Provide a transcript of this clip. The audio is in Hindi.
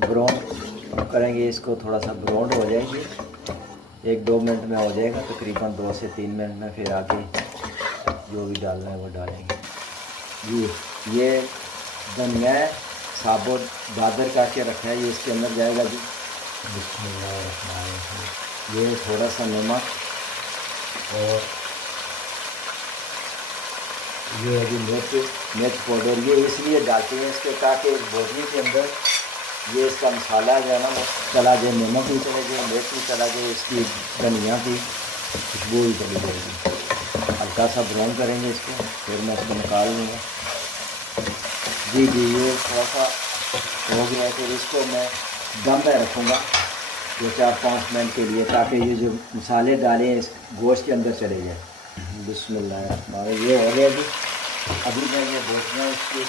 ब्राउन करेंगे इसको, थोड़ा सा ब्राउन हो जाएंगे, 1-2 मिनट में हो जाएगा तकरीबन, 2 से 3 मिनट में। फिर आगे जो भी डालना है वो डालेंगे जी। ये धनिया है साबुत, दादर करके रखा है, ये इसके अंदर जाएगा जी। बिस्मिल्लाहिर्रहमानिर्रहीम। ये थोड़ा सा नमक और ये है जी मिर्च पाउडर। ये इसलिए डालते हैं इसके ताकि भोजनी के अंदर ये इसका मसाला जो है ना वो चला जाए, नमक भी चले जाए, मिर्च भी चला जाए, इसकी धनिया की खुशबू भी चली जाएगी। हल्का सा ब्राउन करेंगे इसको, फिर मैं इसको निकाल लूँगा जी। ये थोड़ा सा हो गया है, फिर इसको मैं दम में रखूँगा 2-4-5 मिनट के लिए, ताकि ये जो मसाले डाले हैं इस गोश्त के अंदर चले जाए। बिस्मिल्लाह, ये हो गया जी। अभी मैं ये देखना इसकी